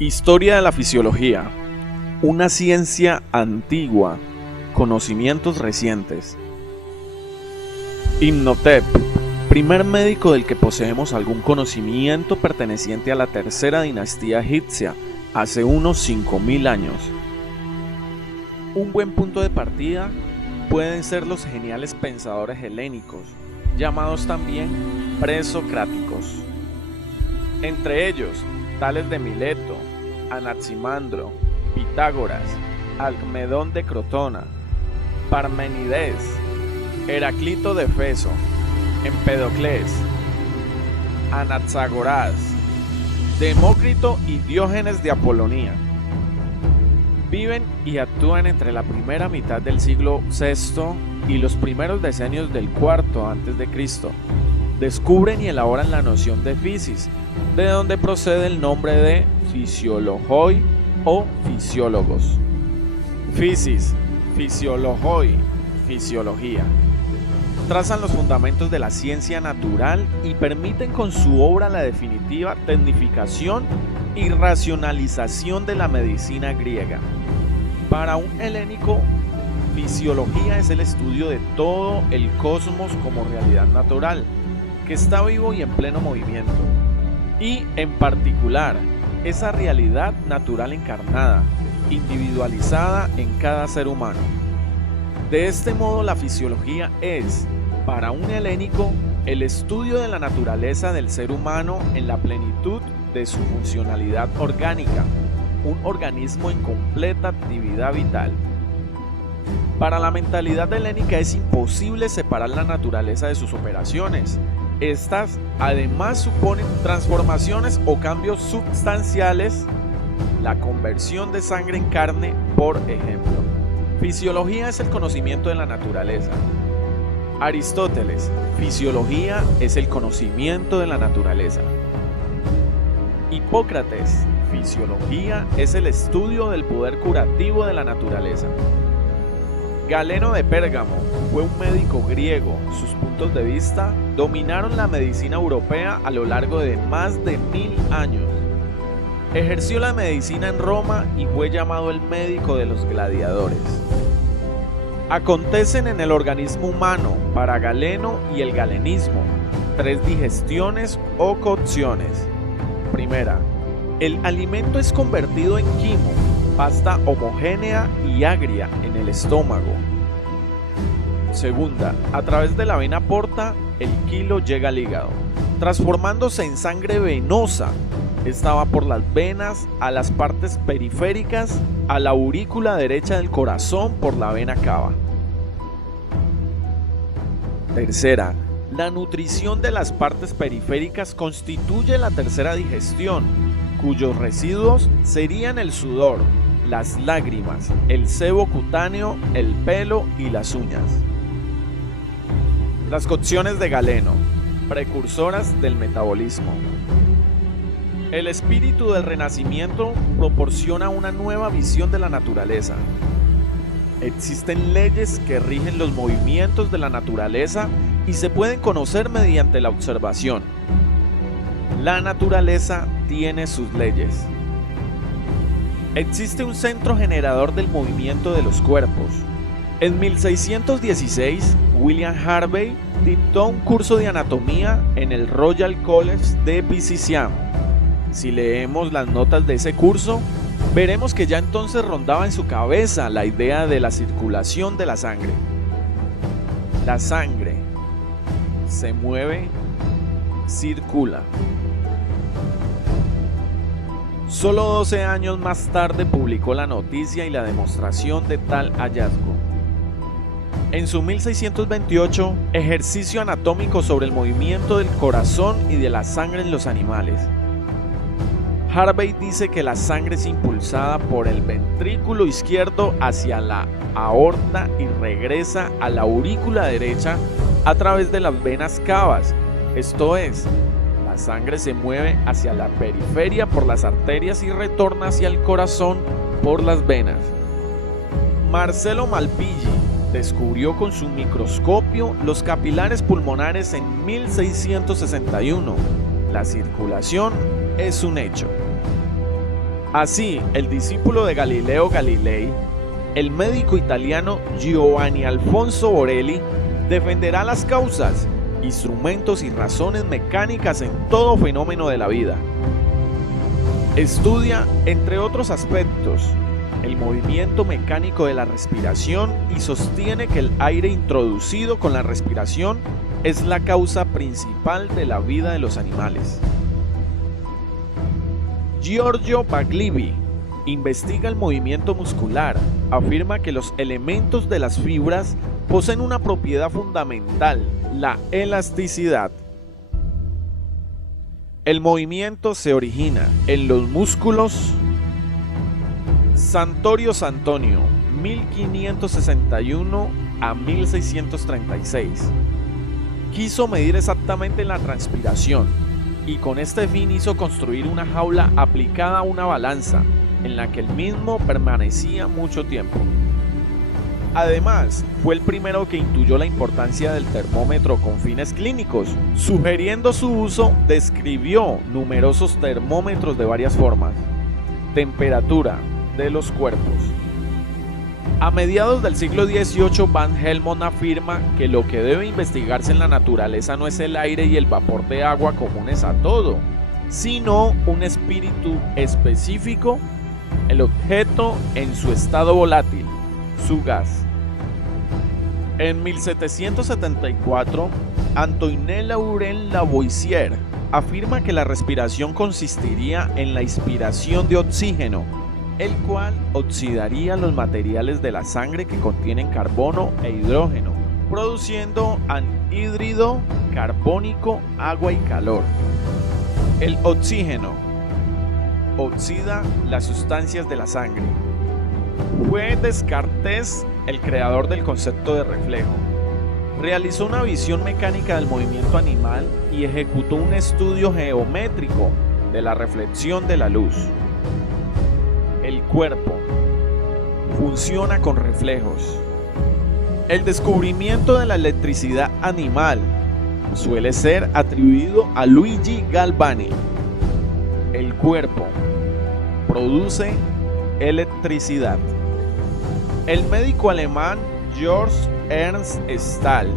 Historia de la fisiología. Una ciencia antigua, conocimientos recientes. Imhotep, primer médico del que poseemos algún conocimiento perteneciente a la tercera dinastía egipcia, hace unos 5000 años. Un buen punto de partida pueden ser los geniales pensadores helénicos, llamados también presocráticos. Entre ellos, tales de Mileto, Anaximandro, Pitágoras, Alcmedón de Crotona, Parmenides, Heraclito de Éfeso, Empedocles, Anaxágoras, Demócrito y Diógenes de Apolonia. Viven y actúan entre la primera mitad del siglo VI y los primeros decenios del IV a.C. Descubren y elaboran la noción de physis, de donde procede el nombre de fisiologoi o fisiólogos. Physis, fisiologoi, fisiología. Trazan los fundamentos de la ciencia natural y permiten con su obra la definitiva tecnificación y racionalización de la medicina griega. Para un helénico, fisiología es el estudio de todo el cosmos como realidad natural, que está vivo y en pleno movimiento, y en particular, esa realidad natural encarnada, individualizada en cada ser humano. De este modo, la fisiología es, para un helénico, el estudio de la naturaleza del ser humano en la plenitud de su funcionalidad orgánica, un organismo en completa actividad vital. Para la mentalidad helénica es imposible separar la naturaleza de sus operaciones. Estas además suponen transformaciones o cambios sustanciales, la conversión de sangre en carne, por ejemplo. Fisiología es el conocimiento de la naturaleza. Aristóteles, fisiología es el conocimiento de la naturaleza. Hipócrates, fisiología es el estudio del poder curativo de la naturaleza. Galeno de Pérgamo fue un médico griego. Sus puntos de vista dominaron la medicina europea a lo largo de más de 1000 años. Ejerció la medicina en Roma y fue llamado el médico de los gladiadores. Acontecen en el organismo humano, para Galeno y el galenismo, 3 digestiones o cocciones. Primera, el alimento es convertido en quimo, pasta homogénea y agria en el estómago. Segunda, a través de la vena porta, el quilo llega al hígado, transformándose en sangre venosa. Esta va por las venas a las partes periféricas, a la aurícula derecha del corazón por la vena cava. Tercera, la nutrición de las partes periféricas constituye la tercera digestión, cuyos residuos serían el sudor, las lágrimas, el sebo cutáneo, el pelo y las uñas. Las cocciones de Galeno, precursoras del metabolismo. El espíritu del Renacimiento proporciona una nueva visión de la naturaleza. Existen leyes que rigen los movimientos de la naturaleza y se pueden conocer mediante la observación. La naturaleza tiene sus leyes. Existe un centro generador del movimiento de los cuerpos. En 1616, William Harvey dictó un curso de anatomía en el Royal College de Physicians. Si leemos las notas de ese curso, veremos que ya entonces rondaba en su cabeza la idea de la circulación de la sangre. La sangre se mueve, circula. Solo 12 años más tarde publicó la noticia y la demostración de tal hallazgo. En su 1628, Ejercicio anatómico sobre el movimiento del corazón y de la sangre en los animales. Harvey dice que la sangre es impulsada por el ventrículo izquierdo hacia la aorta y regresa a la aurícula derecha a través de las venas cavas. Esto es, la sangre se mueve hacia la periferia por las arterias y retorna hacia el corazón por las venas. Marcelo Malpighi descubrió con su microscopio los capilares pulmonares en 1661. La circulación es un hecho. Así, el discípulo de Galileo Galilei, el médico italiano Giovanni Alfonso Borelli, defenderá las causas, instrumentos y razones mecánicas en todo fenómeno de la vida. Estudia, entre otros aspectos, el movimiento mecánico de la respiración y sostiene que el aire introducido con la respiración es la causa principal de la vida de los animales. Giorgio Baglivi investiga el movimiento muscular, afirma que los elementos de las fibras poseen una propiedad fundamental, la elasticidad. El movimiento se origina en los músculos. Santorio Santonio, 1561 a 1636. Quiso medir exactamente la transpiración y con este fin hizo construir una jaula aplicada a una balanza en la que el mismo permanecía mucho tiempo. Además, fue el primero que intuyó la importancia del termómetro con fines clínicos. Sugiriendo su uso, describió numerosos termómetros de varias formas. Temperatura de los cuerpos. A mediados del siglo XVIII, Van Helmont afirma que lo que debe investigarse en la naturaleza no es el aire y el vapor de agua comunes a todo, sino un espíritu específico, el objeto en su estado volátil, su gas. En 1774, Antoine Laurent Lavoisier afirma que la respiración consistiría en la inspiración de oxígeno, el cual oxidaría los materiales de la sangre que contienen carbono e hidrógeno, produciendo anhídrido carbónico, agua y calor. El oxígeno oxida las sustancias de la sangre. Fue Descartes el creador del concepto de reflejo. Realizó una visión mecánica del movimiento animal y ejecutó un estudio geométrico de la reflexión de la luz. El cuerpo funciona con reflejos. El descubrimiento de la electricidad animal suele ser atribuido a Luigi Galvani. El cuerpo produce electricidad. El médico alemán Georg Ernst Stahl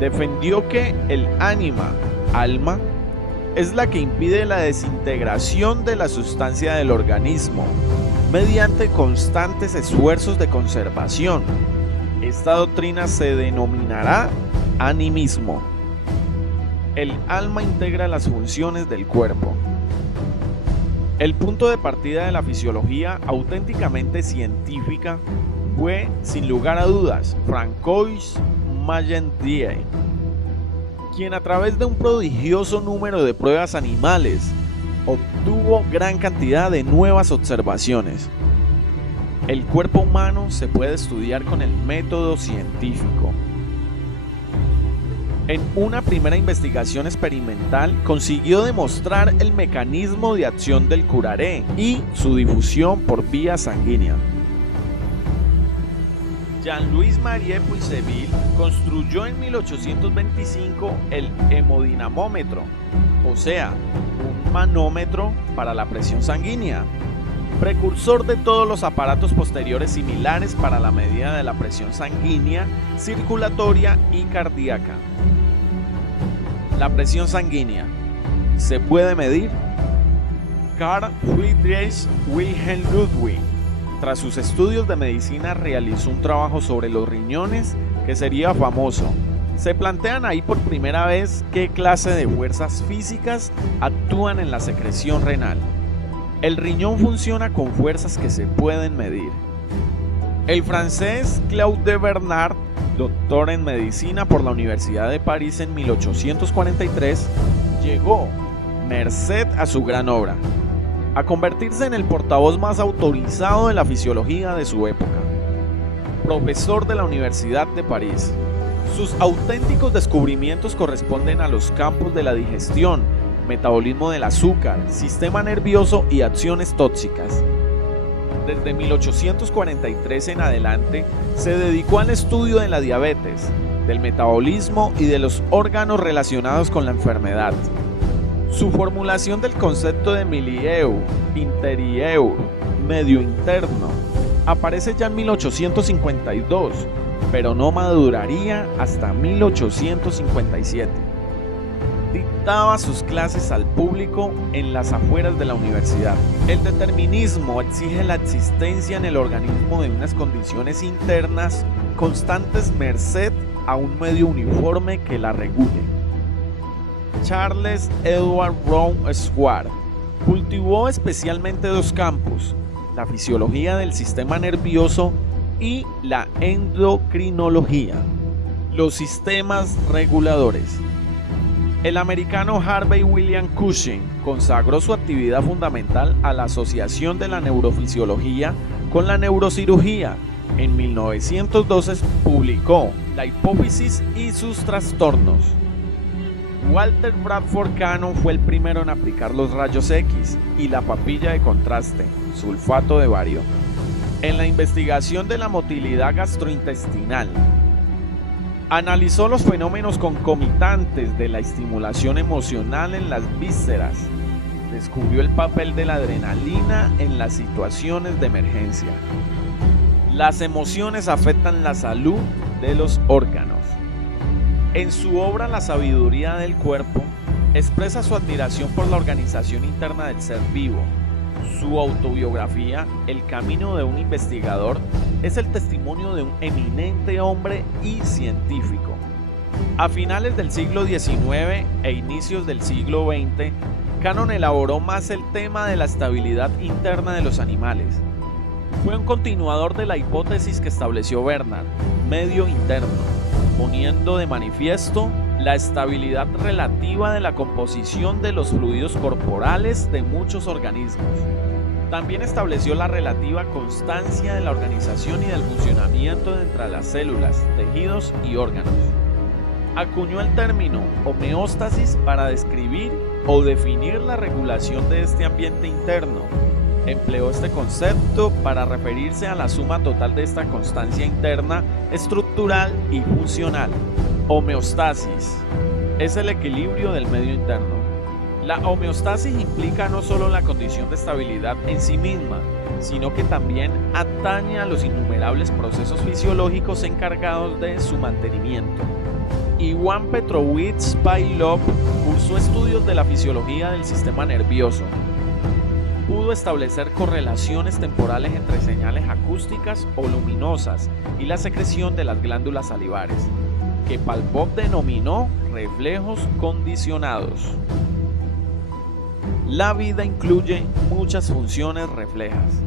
defendió que el alma, es la que impide la desintegración de la sustancia del organismo mediante constantes esfuerzos de conservación. Esta doctrina se denominará animismo. El alma integra las funciones del cuerpo. El punto de partida de la fisiología auténticamente científica fue, sin lugar a dudas, Francois Magendie, quien a través de un prodigioso número de pruebas animales obtuvo gran cantidad de nuevas observaciones. El cuerpo humano se puede estudiar con el método científico. En una primera investigación experimental consiguió demostrar el mecanismo de acción del curare y su difusión por vía sanguínea. Jean-Louis Marie Puiseville construyó en 1825 el hemodinamómetro, o sea, un manómetro para la presión sanguínea, precursor de todos los aparatos posteriores similares para la medida de la presión sanguínea, circulatoria y cardíaca. La presión sanguínea ¿se puede medir? Carl Friedrich Wilhelm Ludwig, tras sus estudios de medicina, realizó un trabajo sobre los riñones que sería famoso. Se plantean ahí por primera vez qué clase de fuerzas físicas actúan en la secreción renal. El riñón funciona con fuerzas que se pueden medir. El francés Claude Bernard, doctor en medicina por la Universidad de París en 1843, llegó, merced a su gran obra, a convertirse en el portavoz más autorizado de la fisiología de su época. Profesor de la Universidad de París, sus auténticos descubrimientos corresponden a los campos de la digestión, metabolismo del azúcar, sistema nervioso y acciones tóxicas. Desde 1843 en adelante, se dedicó al estudio de la diabetes, del metabolismo y de los órganos relacionados con la enfermedad. Su formulación del concepto de milieu, interieur, medio interno, aparece ya en 1852, pero no maduraría hasta 1857. Dictaba sus clases al público en las afueras de la universidad. El determinismo exige la existencia en el organismo de unas condiciones internas constantes merced a un medio uniforme que la regule. Charles Edward Brown Swart cultivó especialmente dos campos: la fisiología del sistema nervioso y la endocrinología, los sistemas reguladores. El americano Harvey William Cushing consagró su actividad fundamental a la asociación de la neurofisiología con la neurocirugía. En 1912 publicó La hipófisis y sus trastornos. Walter Bradford Cannon fue el primero en aplicar los rayos X y la papilla de contraste, sulfato de bario, en la investigación de la motilidad gastrointestinal. Analizó los fenómenos concomitantes de la estimulación emocional en las vísceras. Descubrió el papel de la adrenalina en las situaciones de emergencia. Las emociones afectan la salud de los órganos. En su obra La sabiduría del cuerpo, expresa su admiración por la organización interna del ser vivo. Su autobiografía, El camino de un investigador, es el testimonio de un eminente hombre y científico. A finales del siglo XIX e inicios del siglo XX, Cannon elaboró más el tema de la estabilidad interna de los animales. Fue un continuador de la hipótesis que estableció Bernard, medio interno, poniendo de manifiesto la estabilidad relativa de la composición de los fluidos corporales de muchos organismos. También estableció la relativa constancia de la organización y del funcionamiento entre las células, tejidos y órganos. Acuñó el término homeostasis para describir o definir la regulación de este ambiente interno. Empleó este concepto para referirse a la suma total de esta constancia interna, estructural y funcional. Homeostasis es el equilibrio del medio interno. La homeostasis implica no solo la condición de estabilidad en sí misma, sino que también atañe a los innumerables procesos fisiológicos encargados de su mantenimiento. Ivan Petrovich Pavlov cursó estudios de la fisiología del sistema nervioso. Pudo establecer correlaciones temporales entre señales acústicas o luminosas y la secreción de las glándulas salivares, que Pavlov denominó reflejos condicionados. La vida incluye muchas funciones reflejas.